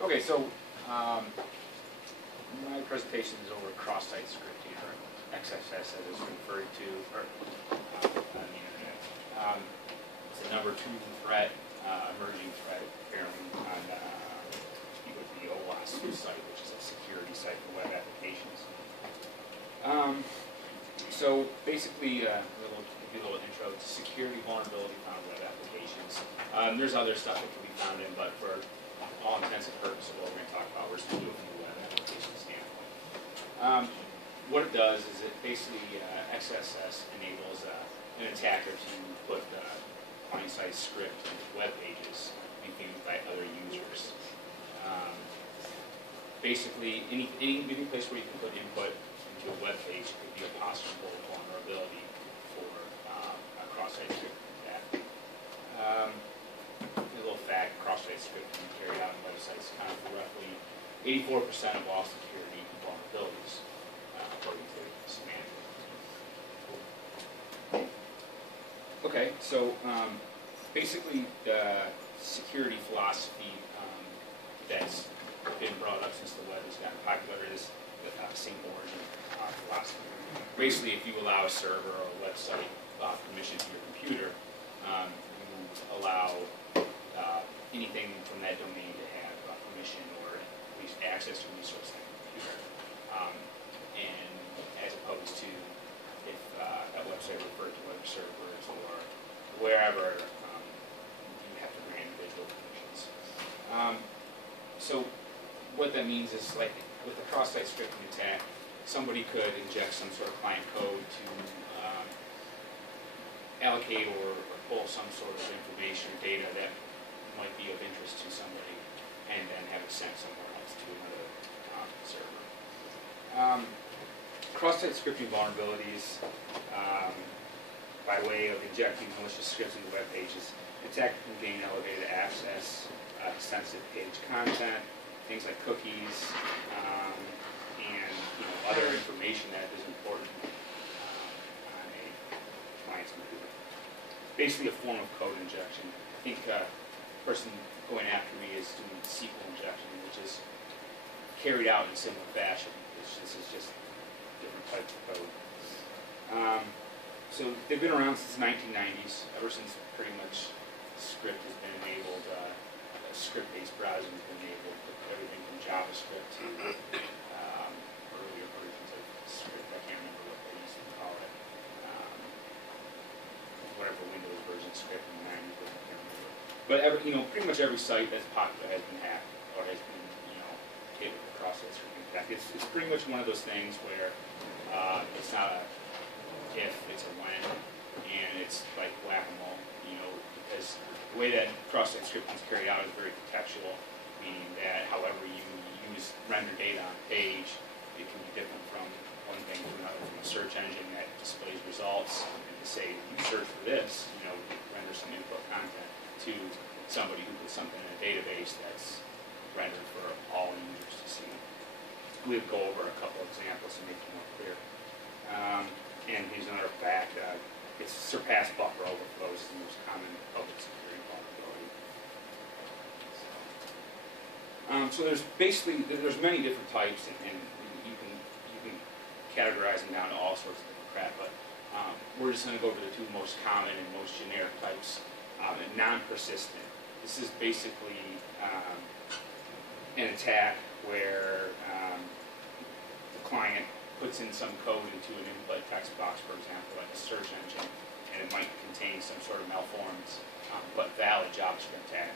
Okay, so my presentation is over cross-site scripting, or XSS as it's referred to, or on the internet. It's the #2 threat, emerging threat appearing on the OWASP site, which is a security site for web applications. So basically, a little intro to security vulnerability found in web applications. There's other stuff that can be found in, but for all intents and purposes, what we're going to talk about, we're just going to do it from the web application standpoint. What it does is it basically, XSS enables an attacker to put client-side script into web pages viewed by other users. Basically, any place where you can put input into a web page could be a possible vulnerability for a cross-site script attack. A little fact: cross-site scripting carried out on websites account for roughly 84% of all security vulnerabilities, according to Semantic. Okay, so basically the security philosophy that's been brought up since the web has gotten popular is the single origin philosophy. Basically, if you allow a server or a website permission to your computer, you allow anything from that domain to have permission or at least access to resources on the computer. And as opposed to if that website referred to other servers or wherever, you have to grant individual permissions. So what that means is, like with the cross-site scripting attack, somebody could inject some sort of client code to allocate or pull some sort of information or data that might be of interest to somebody, and then have it sent somewhere else to another server. Cross-site scripting vulnerabilities, by way of injecting malicious scripts into web pages, attacker can gain elevated access to sensitive page content, things like cookies, and other information that is important on a client's computer. Basically a form of code injection. I think the person going after me is doing SQL injection, which is carried out in a similar fashion. This is just different types of code. So they've been around since the 1990s, ever since pretty much script has been enabled, script-based browsing has been enabled, everything from JavaScript to earlier versions of script. I can't remember what they used to call it. Whatever Windows version script in the 90s, I can't remember. But pretty much every site that's popular has been hacked or has been, hit with the cross-site scripting attack. It's pretty much one of those things where it's not a if, it's a when, and it's like whack-a-mole, because the way that cross-site scripting is carried out is very contextual, meaning that however you use render data on a page, it can be different from one thing to another, from a search engine that displays results, and to say, you search for this, render some input content, to somebody who puts something in a database that's rendered for all users to see. We'll go over a couple examples to make it more clear. And here's another fact, it's surpassed buffer overflows is the most common public security vulnerability. So there's many different types, and you can categorize them down to all sorts of different crap, but we're just going to go over the two most common and most generic types. Non-persistent. This is basically an attack where the client puts in some code into an input text box, for example, like a search engine, and it might contain some sort of malformed but valid JavaScript tag.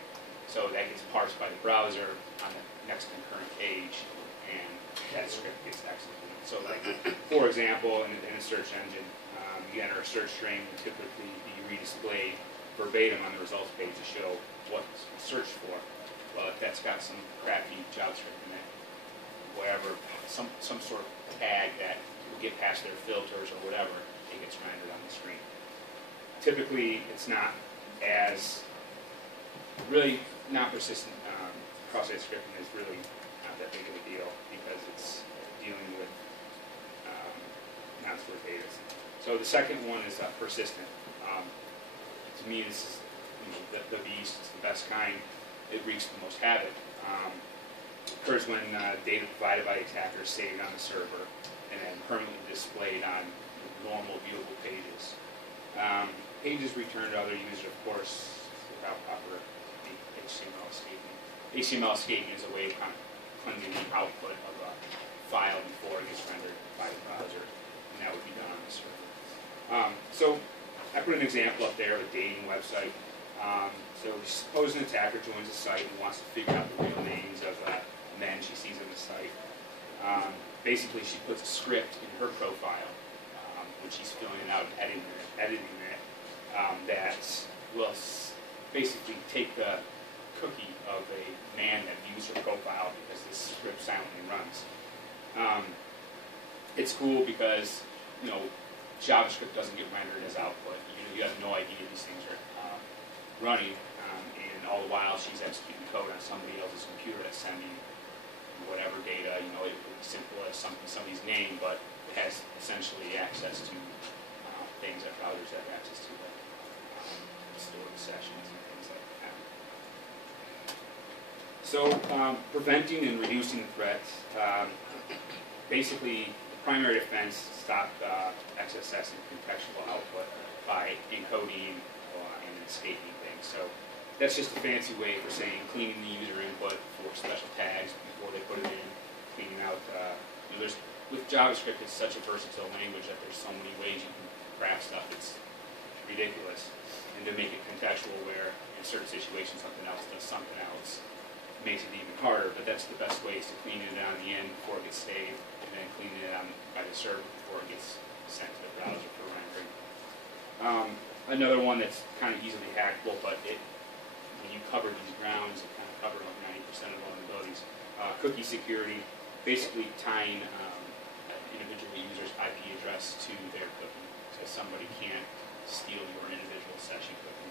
So that gets parsed by the browser on the next concurrent page, and that script gets executed. So, like, for example, in a search engine, you enter a search string, and typically be redisplayed verbatim on the results page to show what's searched for. Well, if that's got some crappy JavaScript in it, whatever, some sort of tag that will get past their filters or whatever, it gets rendered on the screen. Typically, it's not as really not persistent. Cross-site scripting is really not that big of a deal because it's dealing with non-stored data. So the second one is persistent. To me, this is the beast. It's the best kind. It wreaks the most havoc. occurs when data provided by the attacker is saved on the server and then permanently displayed on normal viewable pages. Pages returned to other users, of course, without proper HTML escaping. HTML escaping is a way of kind of cleansing the output of a file before it gets rendered by the browser, and that would be done on the server. So I put an example up there of a dating website. So suppose an attacker joins a site and wants to figure out the real names of men she sees on the site. Basically, she puts a script in her profile when she's filling it out and editing it that will basically take the cookie of a man that views her profile because this script silently runs. It's cool because, you know, JavaScript doesn't get rendered as output. You have no idea these things are running, and all the while she's executing code on somebody else's computer that's sending whatever data. You know, it would be simple as somebody's name, but it has essentially access to things that browsers have access to, like stored sessions and things like that. So preventing and reducing the threat. Basically, the primary defense stopped XSS and contextual output by encoding and escaping things. So that's just a fancy way for saying cleaning the user input for special tags before they put it in, cleaning out. You know, with JavaScript, it's such a versatile language that there's so many ways you can craft stuff. It's ridiculous. And to make it contextual, where in certain situations something else does something else, makes it even harder. But that's the best way, is to clean it on the end before it gets saved, and then clean it on by the server before it gets sent to the browser for rendering. Another one that's kind of easily hackable, but when you cover these grounds, it kind of cover like 90% of vulnerabilities. Cookie security, basically tying an individual user's IP address to their cookie, so somebody can't steal your individual session cookie.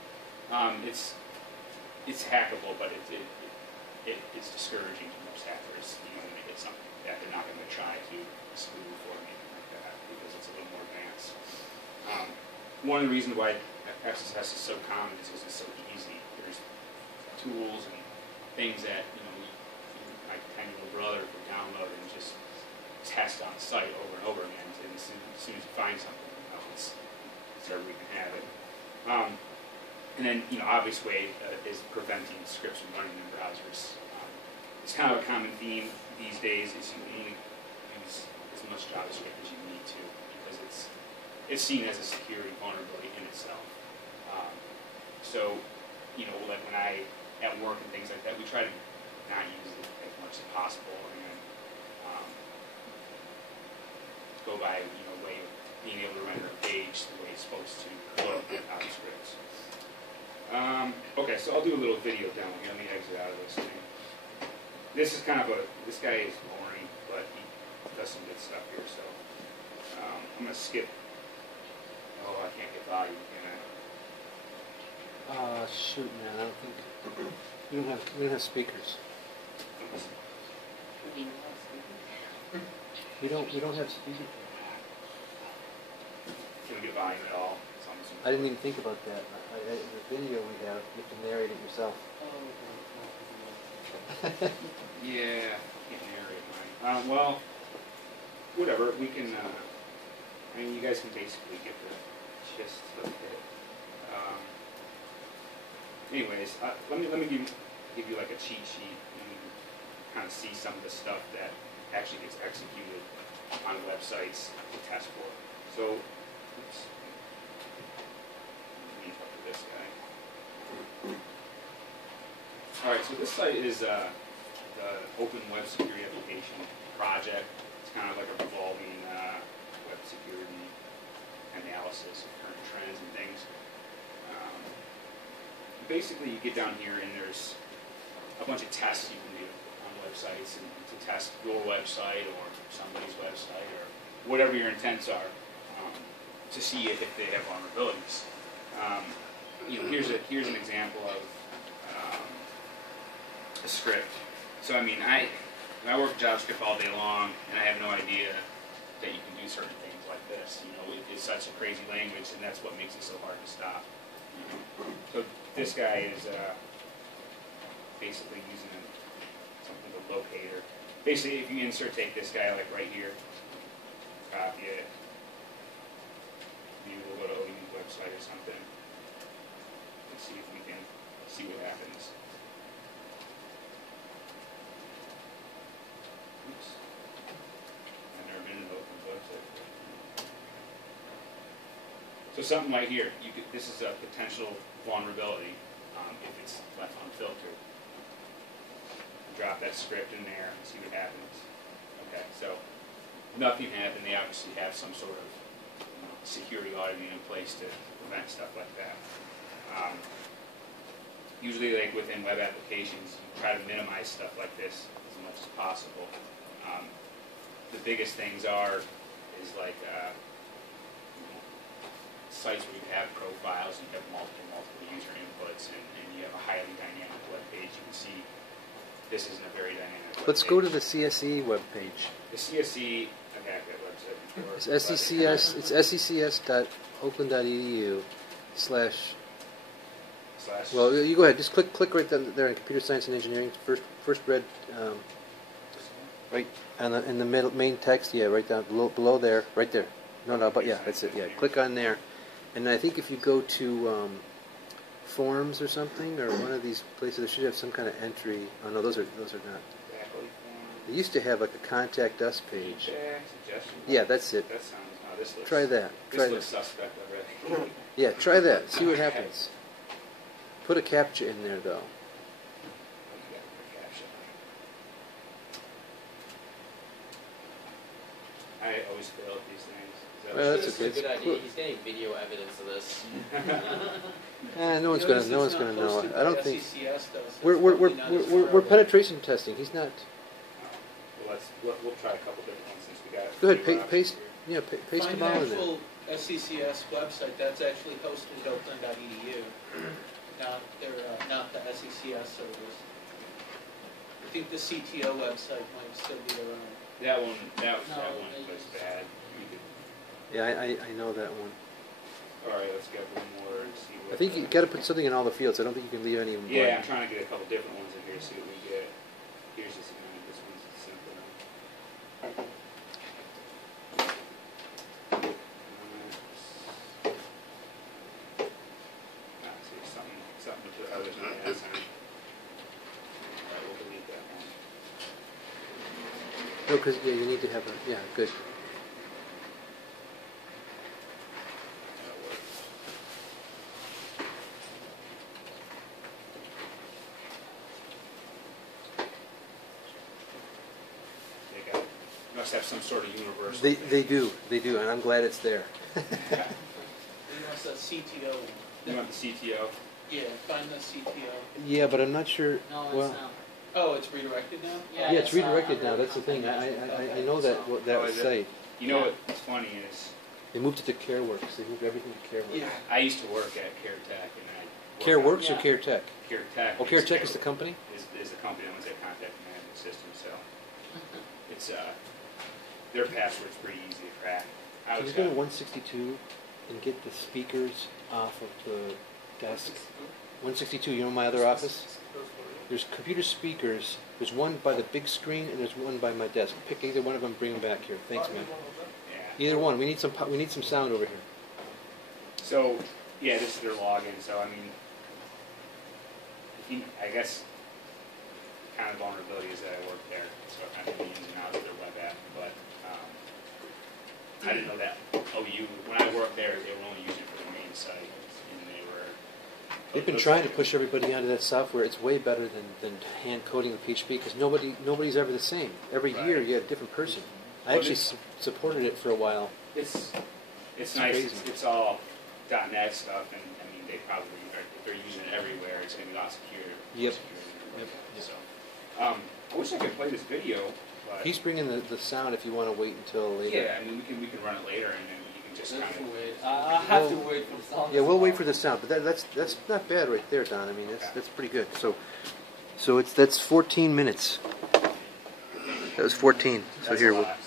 It's hackable, but it's discouraging to most hackers. You know, when they get something that they're not going to try to spoof or anything like that because it's a little more advanced. One of the reasons why XSS is so common is because it's so easy. There's tools and things that, you know, my 10-year-old brother could download and just test on the site over and over again. And as soon as you find something, you know, it's everybody can have it. And then, you know, obvious way is preventing scripts from running in browsers. It's kind of a common theme these days. Is you only use as much JavaScript as you need to because it's seen as a security vulnerability in itself. So, you know, like when at work and things like that, we try to not use it as much as possible, and go by, you know, way of being able to render a page the way it's supposed to without scripts. Okay, so I'll do a little video demo here. Let me exit out of this thing. This is kind of this guy is boring, but he does some good stuff here, so I'm going to skip. Oh, I can't get volume, can I? Shoot, man, I don't think we don't have speakers. We don't have speakers. Can we get volume at all? I didn't even think about that. The video we have, you have to narrate it yourself. Yeah, I can't narrate mine. Well, whatever. We can. I mean, you guys can basically get the gist of it. Anyways, let me give you like a cheat sheet, and you can kind of see some of the stuff that actually gets executed on websites to test for. So, oops. Let me talk to this guy. All right, so this site is the Open Web Security Application Project. It's kind of like a revolving web security analysis of current trends and things. Basically, you get down here and there's a bunch of tests you can do on websites and to test your website or somebody's website or whatever your intents are to see if they have vulnerabilities. You know, here's an example of a script. So I mean, I work with JavaScript all day long, and I have no idea that you can do certain things like this. You know, it's such a crazy language, and that's what makes it so hard to stop. So this guy is basically using something called locator. Basically, if you take this guy like right here, copy it. Maybe we'll go to OU's website or something. Let's see if we can see what happens. Oops. I've never been to Oakland's website. So something right here, this is a potential vulnerability if it's left unfiltered. Drop that script in there and see what happens. Okay, so nothing happened. They obviously have some sort of security auditing in place to prevent stuff like that. Usually, like within web applications, you try to minimize stuff like this as much as possible. The biggest things is like sites where you have profiles, and you have multiple user inputs, and you have a highly dynamic web page. You can see this isn't a very dynamic web Let's page. go to the CSE webpage. The CSE, I've had that website before. It's SECS. It's secs.oakland.edu/. Well, you go ahead. Just click right there in computer science and engineering. First red, right in the middle main text. Yeah, right down below there. Right there. No, but yeah, that's it. Yeah, click on there, and I think if you go to forms or something, or one of these places, they should have some kind of entry. Oh no, those are not. They used to have like a contact us page. Yeah, that's it. That sounds. This looks. Try that. This looks suspect already. Yeah, try that. See what happens. Put a CAPTCHA in there though. I always fail at these things. Well, that's a good idea. He's getting video evidence of this. No one's gonna know. I don't think. XSS, though, so We're penetration testing. He's not. Well, we'll try a couple different ones since we got. Go ahead, paste. Yeah, paste Find them all an in there. actual SCCS website that's actually hosted at oakland.edu, not the SCCS servers. I think the CTO website might still be their own. That one was bad. Yeah, I know that one. All right, let's get one more and see what. I think you got to put something in all the fields. I don't think you can leave any blank. Yeah, I'm trying to get a couple different ones in here. See what we get. Here's just this one's simple. See something with the others on the ads. All right, we'll delete that one. No, because you need to have a good. Must have some sort of universal. They do, and I'm glad it's there. You want the CTO. You want the CTO? Yeah, find the CTO. Yeah, but I'm not sure. No, well, it's not. Oh, it's redirected now? yeah, it's redirected now. That's the thing. I know that site. You know what's funny is They moved it to CareWorks. They moved everything to CareWorks. Yeah. I used to work at CareTech, and CareWorks or CareTech? CareTech. Oh, CareTech is the company? Is the company that owns their contact management system. So it's their password's pretty easy to crack. Can you go to 162 and get the speakers off of the desk? 162. You know my other office? There's computer speakers. There's one by the big screen and there's one by my desk. Pick either one of them. Bring them back here. Thanks, man. Yeah. Either one. We need some sound over here. So yeah, this is their login. So I mean, I guess kind of vulnerability is that I work there, so I know the ins and outs of their web app. But I didn't know that OU when I worked there, they were only using it for the main site, and they were. They've been trying to push everybody onto that software. It's way better than hand coding the PHP because nobody's ever the same. Every year you get a different person. I actually supported it for a while. It's nice. It's all .NET stuff, and I mean they probably if they're using it everywhere, it's going to be a lot secure. Yep. So, I wish I could play this video. But He's bringing the sound if you want to wait until later. yeah, I mean we can run it later, and then you can just kind of. I have to wait for the sound. Yeah, we'll wait for the sound, but that's not bad right there, Don. I mean that's pretty good. So that's 14 minutes. That was 14. So That's here a we'll. lot.